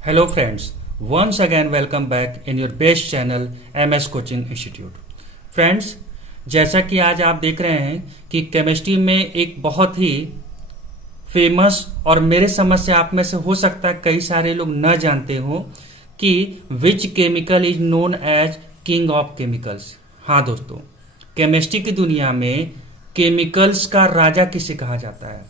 Hello friends, once again welcome back in your best channel MS Coaching Institute. Friends, जैसा कि आज आप देख रहे हैं कि केमिस्ट्री में एक बहुत ही फेमस और मेरे समझ से आप में से हो सकता है कई सारे लोग न जानते हो कि which chemical is known as king of chemicals. हाँ दोस्तों, केमिस्ट्री की दुनिया में केमिकल्स का राजा किसे कहा जाता है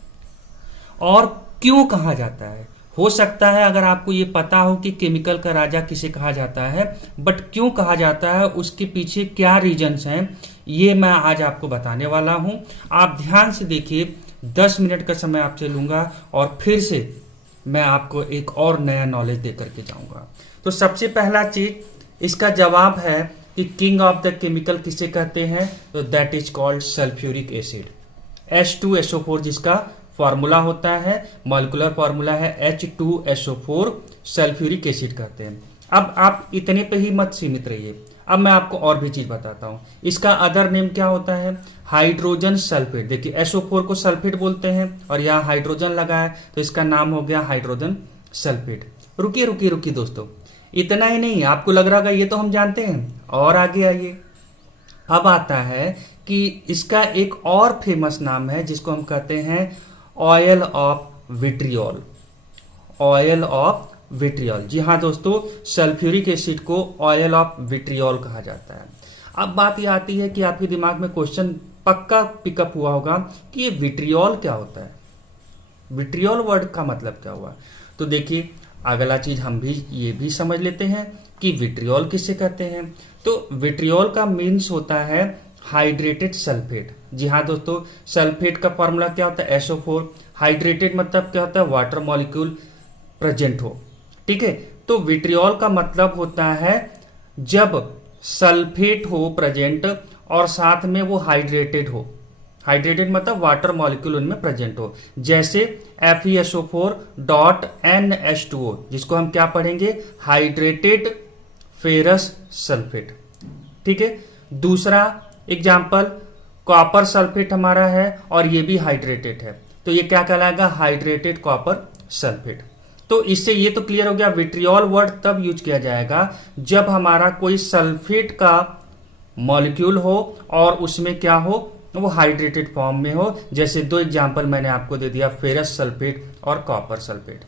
और क्यों कहा जाता है। हो सकता है अगर आपको ये पता हो कि केमिकल का राजा किसे कहा जाता है, बट क्यों कहा जाता है, उसके पीछे क्या रीजंस हैं, ये मैं आज आपको बताने वाला हूं। आप ध्यान से देखिए, 10 मिनट का समय आपसे लूंगा और फिर से मैं आपको एक और नया नॉलेज दे करके जाऊंगा। तो सबसे पहला चीज, इसका जवाब है कि किंग ऑफ द केमिकल किसे कहते हैं, तो that is called sulphuric acid, H2SO4 जिसका फॉर्मूला होता है, मॉलिक्यूलर फॉर्मूला है H2SO4, सल्फ्यूरिक एसिड कहते हैं। अब आप इतने पे ही मत सीमित रहिए, अब मैं आपको और भी चीज बताता हूं। इसका अदर नेम क्या होता है, हाइड्रोजन सल्फेट। देखिए SO4 को सल्फेट बोलते हैं और यहाँ हाइड्रोजन लगा है तो इसका नाम हो गया हाइड्रोजन सल्फेट। रुकिए रुकिए रुकिए दोस्तों, इतना ही नहीं, आपको लग रहा है ये तो हम जानते हैं, और आगे आइए। अब आता है कि इसका एक और फेमस नाम है जिसको हम कहते हैं oil of vitriol. Oil of vitriol, जी हाँ दोस्तों, सल्फ्यूरिक एसिड को ऑयल ऑफ विट्रियोल कहा जाता है। अब बात यह आती है कि आपके दिमाग में क्वेश्चन पक्का पिकअप हुआ होगा कि ये विट्रियोल क्या होता है, विट्रियोल वर्ड का मतलब क्या हुआ। तो देखिए, अगला चीज हम भी ये भी समझ लेते हैं कि विट्रियोल किसे कहते हैं। तो विट्रियोल का मीन्स होता है हाइड्रेटेड सल्फेट। जी हाँ दोस्तों, सल्फेट का फॉर्मूला क्या होता है, SO4। हाइड्रेटेड मतलब क्या होता है, वाटर मॉलिक्यूल प्रेजेंट हो, ठीक है। तो विट्रियोल का मतलब होता है जब सल्फेट हो प्रेजेंट और साथ में वो हाइड्रेटेड हो। हाइड्रेटेड मतलब वाटर मॉलिक्यूल उनमें प्रेजेंट हो, जैसे FeSO4.NH2O, जिसको हम क्या पढ़ेंगे, हाइड्रेटेड फेरस सल्फेट, ठीक है। दूसरा एग्जाम्पल, कॉपर सल्फेट हमारा है और ये भी हाइड्रेटेड है, तो ये क्या कहलाएगा, हाइड्रेटेड कॉपर सल्फेट। तो इससे ये तो क्लियर हो गया, विट्रियोल वर्ड तब यूज किया जाएगा जब हमारा कोई सल्फेट का मॉलिक्यूल हो और उसमें क्या हो, वो हाइड्रेटेड फॉर्म में हो। जैसे दो एग्जाम्पल मैंने आपको दे दिया, फेरस सल्फेट और कॉपर सल्फेट,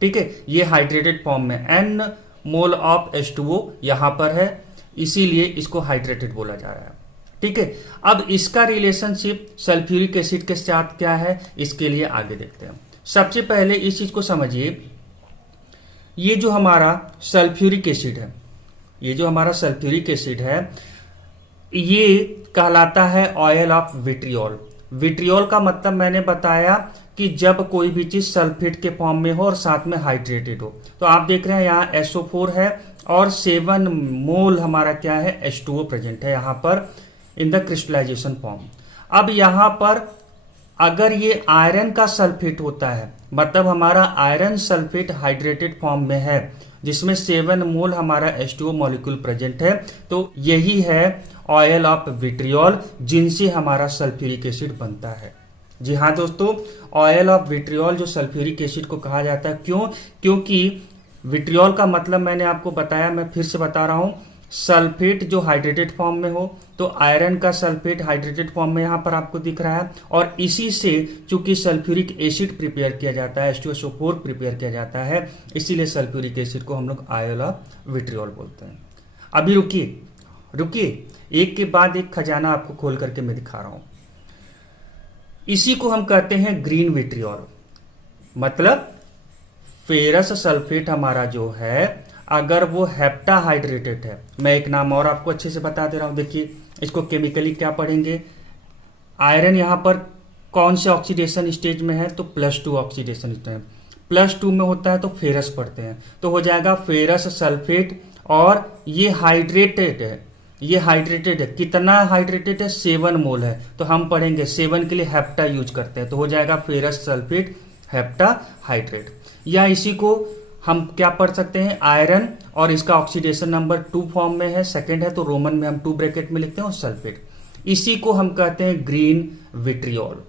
ठीक है। ये हाइड्रेटेड फॉर्म में N मोल ऑफ H2O यहां पर है, इसीलिए इसको हाइड्रेटेड बोला जा रहा है, ठीक है। अब इसका रिलेशनशिप सल्फ्यूरिक एसिड के साथ क्या है, इसके लिए आगे देखते हैं। सबसे पहले इस चीज को समझिए, ये जो हमारा सल्फ्यूरिक एसिड है, ये जो हमारा सल्फ्यूरिक एसिड है, ये कहलाता है ऑयल ऑफ विट्रियोल। विट्रियोल का मतलब मैंने बताया कि जब कोई भी चीज सल्फेट के फॉर्म में हो और साथ में हाइड्रेटेड हो। तो आप देख रहे हैं यहाँ SO4 है और 7 मोल हमारा क्या है, H2O प्रेजेंट है यहाँ पर इन द क्रिस्टलाइजेशन फॉर्म। अब यहाँ पर अगर ये आयरन का सल्फेट होता है, मतलब हमारा आयरन सल्फेट हाइड्रेटेड फॉर्म में है जिसमें 7 मोल हमारा H2O मॉलिक्यूल प्रेजेंट है, तो यही है ऑयल ऑफ विट्रियोल, जिनसे हमारा सल्फ्यूरिक एसिड बनता है। जी हाँ दोस्तों, ऑयल ऑफ विट्रियोल जो सल्फ्यूरिक एसिड को कहा जाता है, क्यों, क्योंकि विट्रियोल का मतलब मैंने आपको बताया, मैं फिर से बता रहा हूं, सल्फेट जो हाइड्रेटेड फॉर्म में हो, तो आयरन का सल्फेट हाइड्रेटेड फॉर्म में यहां पर आपको दिख रहा है, और इसी से चूंकि सल्फ्यूरिक एसिड प्रिपेयर किया जाता है, H2SO4 प्रिपेयर किया जाता है, इसीलिए सल्फ्यूरिक एसिड को हम लोग ऑयल ऑफ विट्रियोल बोलते हैं। अभी रुकिए रुकिए, एक के बाद एक खजाना आपको खोल करके मैं दिखा रहा हूं। इसी को हम कहते हैं ग्रीन विट्रियोल, मतलब फेरस सल्फेट हमारा जो है, अगर वो हेप्टा हाइड्रेटेड है, मैं एक नाम और आपको अच्छे से बता दे रहा हूं। देखिए, इसको केमिकली क्या पढ़ेंगे, आयरन यहां पर कौन से ऑक्सीडेशन स्टेज में है, तो +2 ऑक्सीडेशन स्टेज। +2 में होता है तो फेरस पढ़ते हैं, तो हो जाएगा फेरस सल्फेट, और ये हाइड्रेटेड है, ये हाइड्रेटेड है, कितना हाइड्रेटेड है, 7 मोल है, तो हम पढ़ेंगे 7 के लिए हेप्टा यूज करते हैं, तो हो जाएगा फेरस सल्फेट हेप्टा हाइड्रेट। या इसी को हम क्या पढ़ सकते हैं, आयरन, और इसका ऑक्सीडेशन नंबर 2 फॉर्म में है, सेकंड है, तो रोमन में हम 2 ब्रैकेट में लिखते हैं, और सल्फेट। इसी को हम कहते हैं ग्रीन विट्रियोल।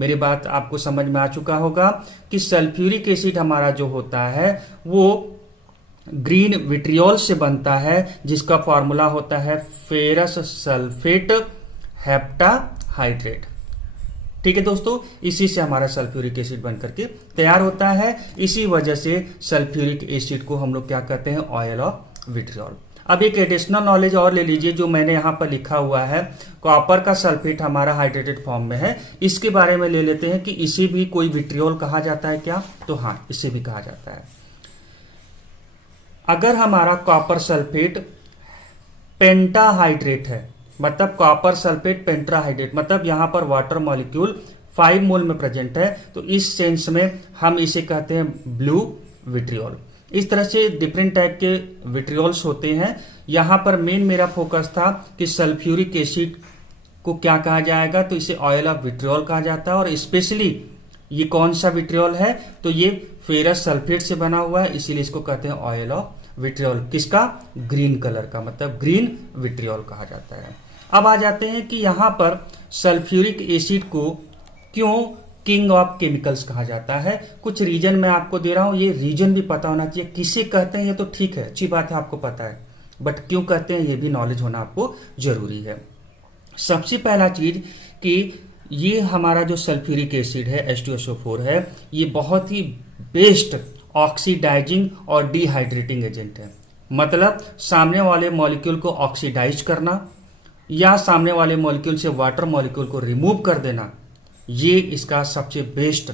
मेरी बात आपको समझ में आ चुका होगा कि सल्फ्यूरिक एसिड हमारा जो होता है वो ग्रीन विट्रियोल से बनता है, जिसका फॉर्मूला होता है फेरस सल्फेट हेप्टाहाइड्रेट। ठीक है दोस्तों, इसी से हमारा सल्फ्यूरिक एसिड बन करके तैयार होता है। इसी वजह से सल्फ्यूरिक एसिड को हम लोग क्या कहते हैं, ऑयल ऑफ विट्रियोल। अब एक एडिशनल नॉलेज और ले लीजिए जो मैंने यहां पर लिखा हुआ है, कॉपर का सल्फेट हमारा हाइड्रेटेड फॉर्म में है, इसके बारे में ले लेते हैं कि इसे भी कोई विट्रियोल कहा जाता है क्या, तो हाँ, इसे भी कहा जाता है। अगर हमारा कॉपर सल्फेट पेंटाहाइड्रेट है, मतलब कॉपर सल्फेट पेंटाहाइड्रेट, मतलब यहां पर वाटर मॉलिक्यूल 5 मोल में प्रेजेंट है, तो इस सेंस में हम इसे कहते हैं ब्लू विट्रियोल। इस तरह से डिफरेंट टाइप के विट्रियोल्स होते हैं। यहां पर मेन मेरा फोकस था कि सल्फ्यूरिक एसिड को क्या कहा जाएगा, तो इसे ऑयल ऑफ विट्रियोल कहा जाता है। और स्पेशली ये कौन सा विट्रियोल है, तो ये फेरस सल्फेट से बना हुआ है, इसीलिए इसको कहते हैं ऑयल ऑफ विट्रियोल। किसका, ग्रीन कलर का, मतलब ग्रीन विट्रियोल कहा जाता है। अब आ जाते हैं कि यहां पर सल्फ्यूरिक एसिड को क्यों किंग ऑफ केमिकल्स कहा जाता है। कुछ रीजन मैं आपको दे रहा हूं, ये रीजन भी पता होना चाहिए। किसे कहते हैं ये तो ठीक है, अच्छी बात है, आपको पता है, बट क्यों कहते हैं ये भी नॉलेज होना आपको जरूरी है। सबसे पहला चीज कि ये हमारा जो सल्फ्यूरिक एसिड है H2SO4 है, ये बहुत ही बेस्ट ऑक्सीडाइजिंग और डिहाइड्रेटिंग एजेंट है। मतलब सामने वाले मॉलिक्यूल को ऑक्सीडाइज करना या सामने वाले मॉलिक्यूल से वाटर मॉलिक्यूल को रिमूव कर देना, ये इसका सबसे बेस्ट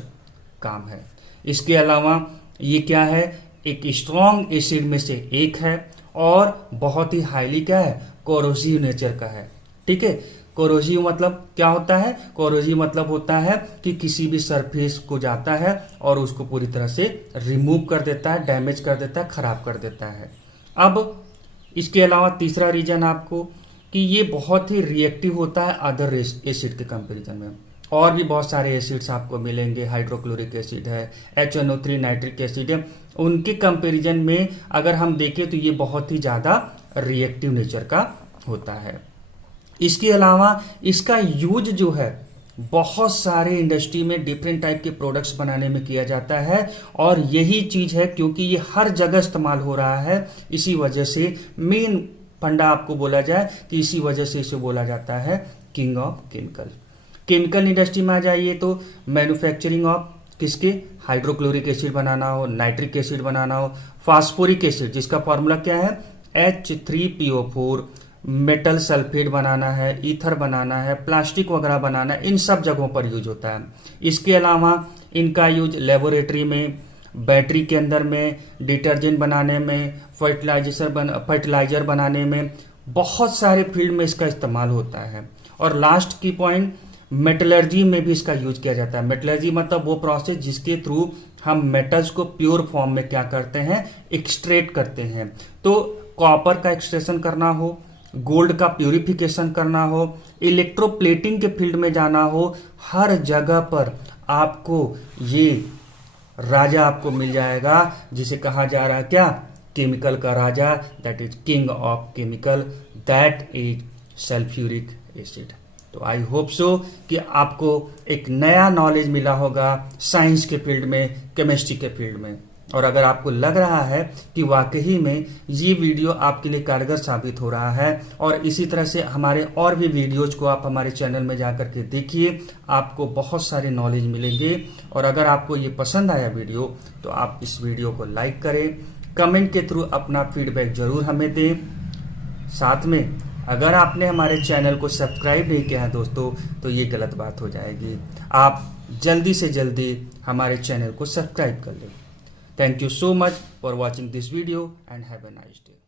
काम है। इसके अलावा ये क्या है, एक स्ट्रॉन्ग एसिड में से एक है और बहुत ही हाईली क्या है, कोरोसिव नेचर का है। ठीक है, कोरोसिव मतलब क्या होता है, कोरोसिव मतलब होता है कि किसी भी सरफेस को जाता है और उसको पूरी तरह से रिमूव कर देता है, डैमेज कर देता है, खराब कर देता है। अब इसके अलावा तीसरा रीजन आपको कि ये बहुत ही रिएक्टिव होता है अदर एसिड के कंपैरिजन में। और भी बहुत सारे एसिड्स आपको मिलेंगे, हाइड्रोक्लोरिक एसिड है, HNO3 नाइट्रिक एसिड है, उनके कंपैरिजन में अगर हम देखें तो ये बहुत ही ज्यादा रिएक्टिव नेचर का होता है। इसके अलावा इसका यूज जो है बहुत सारे इंडस्ट्री में डिफरेंट टाइप के प्रोडक्ट्स बनाने में किया जाता है, और यही चीज है क्योंकि ये हर जगह इस्तेमाल हो रहा है, इसी वजह से मेन फंडा आपको बोला जाए कि इसी वजह से इसे बोला जाता है king of chemical. Chemical industry में आ जाइए तो मैन्युफैक्चरिंग ऑफ किसके, हाइड्रोक्लोरिक एसिड बनाना हो, नाइट्रिक एसिड बनाना हो, फास्फोरिक एसिड जिसका फॉर्मूला क्या है H3PO4, मेटल सल्फेट बनाना है, ईथर बनाना है, प्लास्टिक वगैरह बनाना है, इन सब जगहों पर यूज होता है। इसके अलावा इनका यूज लेबोरेटरी में, बैटरी के अंदर में, डिटर्जेंट बनाने में, फर्टिलाइजर बनाने में, बहुत सारे फील्ड में इसका इस्तेमाल होता है। और लास्ट की पॉइंट, मेटलर्जी में भी इसका यूज किया जाता है। मेटलर्जी मतलब वो प्रोसेस जिसके थ्रू हम मेटल्स को प्योर फॉर्म में क्या करते हैं, एक्सट्रैक्ट करते हैं। तो कॉपर का एक्सट्रैक्शन करना हो, गोल्ड का प्यूरिफिकेशन करना हो, इलेक्ट्रोप्लेटिंग के फील्ड में जाना हो, हर जगह पर आपको ये राजा आपको मिल जाएगा, जिसे कहा जा रहा है क्या, केमिकल का राजा, that is king of chemical, that is sulphuric acid. तो आई होप सो कि आपको एक नया नॉलेज मिला होगा साइंस के फील्ड में, केमिस्ट्री के फील्ड में। और अगर आपको लग रहा है कि वाकई में ये वीडियो आपके लिए कारगर साबित हो रहा है, और इसी तरह से हमारे और भी वीडियोज को आप हमारे चैनल में जाकर के देखिए, आपको बहुत सारे नॉलेज मिलेंगे। और अगर आपको ये पसंद आया वीडियो तो आप इस वीडियो को लाइक करें, कमेंट के थ्रू अपना फीडबैक जरूर हमें दें। साथ में अगर आपने हमारे चैनल को सब्सक्राइब नहीं किया है दोस्तों, तो ये गलत बात हो जाएगी। आप जल्दी से जल्दी हमारे चैनल को सब्सक्राइब कर लें। Thank you so much for watching this video and have a nice day.